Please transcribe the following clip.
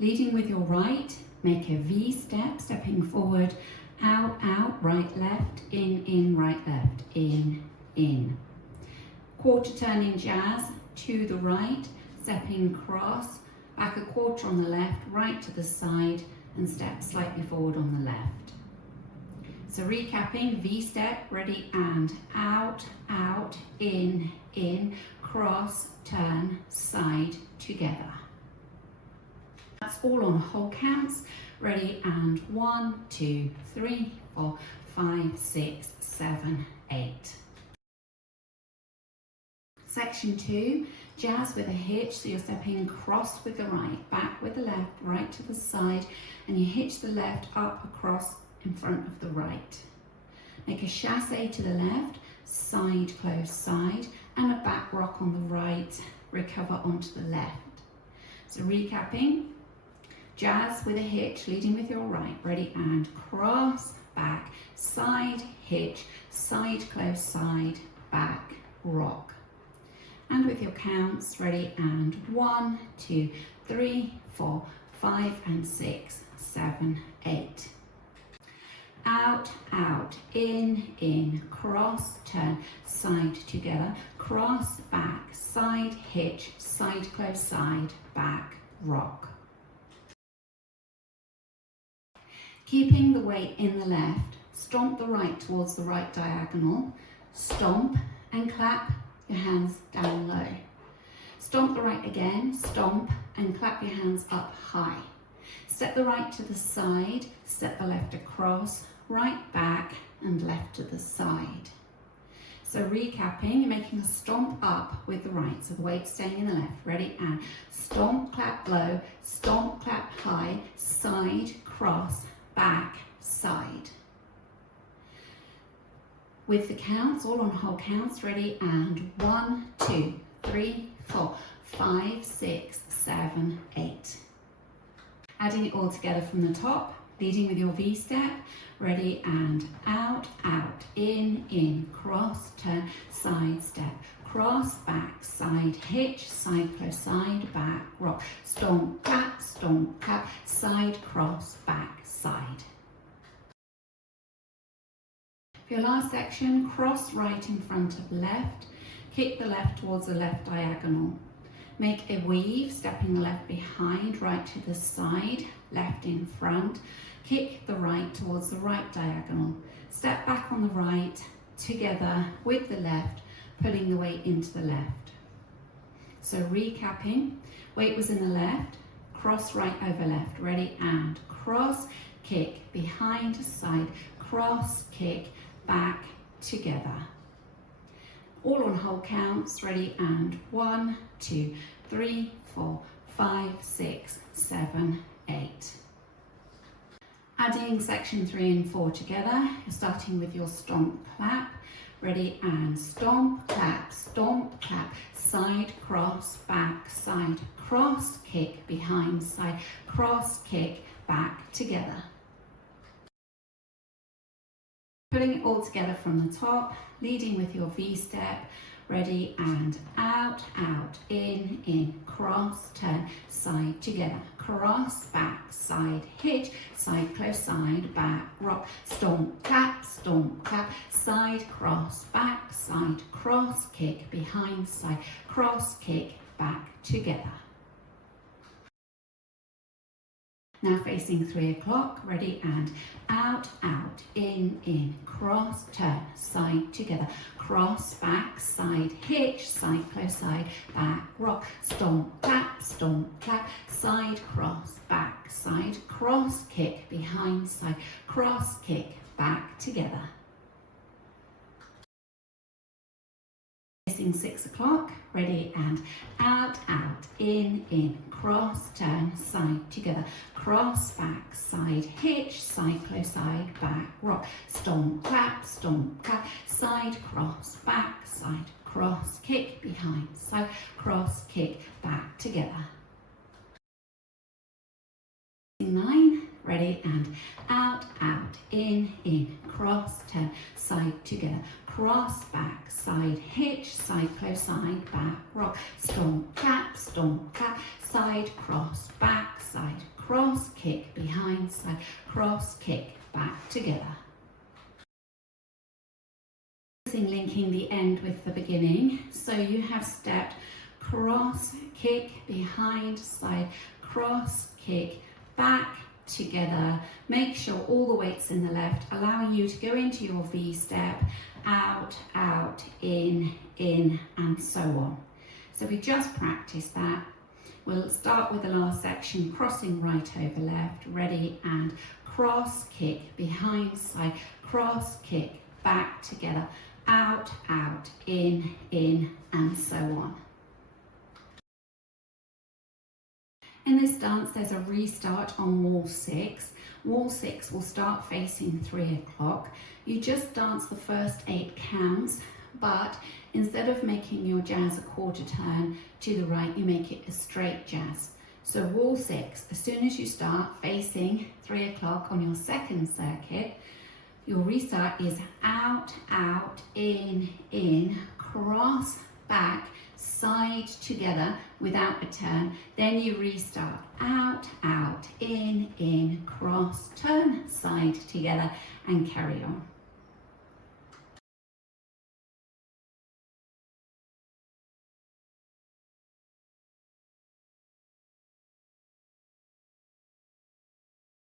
Leading with your right, make a V step, stepping forward, out, out, right, left, in, right, left, in. Quarter turn in jazz to the right, stepping cross, back a quarter on the left, right to the side, and step slightly forward on the left. So recapping, V step, ready, and out, out, in, cross, turn, side, together. That's all on whole counts. Ready, and 1, 2, 3, 4, 5, 6, 7, 8. Section 2, jazz with a hitch, so you're stepping cross with the right, back with the left, right to the side, and you hitch the left up across in front of the right. Make a chasse to the left, side close side, and a back rock on the right, recover onto the left. So recapping, jazz with a hitch, leading with your right, ready, and cross, back, side, hitch, side close side, back, rock. And with your counts, ready, and 1, 2, 3, 4, 5, and 6, 7, 8. Out, out, in, cross, turn, side together, cross, back, side, hitch, side close side, back, rock. Keeping the weight in the left, stomp the right towards the right diagonal, stomp and clap your hands down low. Stomp the right again, stomp and clap your hands up high. Step the right to the side, step the left across, right back and left to the side. So recapping, you're making a stomp up with the right, so the weight's staying in the left. Ready, and stomp, clap low, stomp, clap high, side, cross, back, side. With the counts, all on whole counts, ready, and 1, 2, 3, 4, 5, 6, 7, 8. Adding it all together from the top, leading with your V step, ready, and out, out, in, cross, turn, side step, cross, back, side, hitch, side close side, back, rock, stomp, clap, side, cross, back, side. For your last section, cross right in front of left, kick the left towards the left diagonal. Make a weave, stepping the left behind, right to the side, left in front, kick the right towards the right diagonal. Step back on the right, together with the left, pulling the weight into the left. So recapping, weight was in the left, cross right over left, ready, and cross, kick, behind, side, cross, kick, back, together. All on whole counts, ready, and 1, 2, 3, 4, 5, 6, 7, 8. Adding section 3 and 4 together, you're starting with your stomp clap, ready, and stomp clap, side cross, back, side cross, kick, behind, side cross, kick, back, together. Putting it all together from the top, leading with your V step, ready, and out, out, in, cross, turn, side together, cross, back, side, hitch, side close side, back, rock, stomp, clap, side, cross, back, side, cross, kick, behind, side, cross, kick, back, together. Now facing 3 o'clock, ready, and out, out, in, cross, turn, side together, cross, back, side, hitch, side close side, back, rock, stomp, clap, side, cross, back, side, cross, kick, behind, side, cross, kick, back, together. Facing 6 o'clock, ready, and out, out, in, cross, turn, side together, cross, back, side, hitch, side close side, back, rock, stomp, clap, side, cross, back, side, cross, kick, behind, side, cross, kick, back, together. 9, ready, and out, out, in, cross, turn, side together, cross, back, side, hitch, side close side, back, rock, stomp, clap, side, cross, back, side, cross, kick, behind, side, cross, kick, back, together. Linking the end with the beginning. So you have stepped cross, kick, behind, side, cross, kick, back, together. Make sure all the weight's in the left, allowing you to go into your V step, out, out, in, and so on. So we just practice that. We'll start with the last section, crossing right over left, ready, and cross, kick, behind, side, cross, kick, back, together, out, out, in, and so on. In this dance, there's a restart on wall 6. Wall 6 will start facing 3 o'clock. You just dance the first 8 counts, but instead of making your jazz a quarter turn to the right, you make it a straight jazz. So wall 6, as soon as you start facing 3 o'clock on your second circuit, your restart is out, out, in, cross, back, side, together without a turn. Then you restart out, out, in, cross, turn, side, together, and carry on.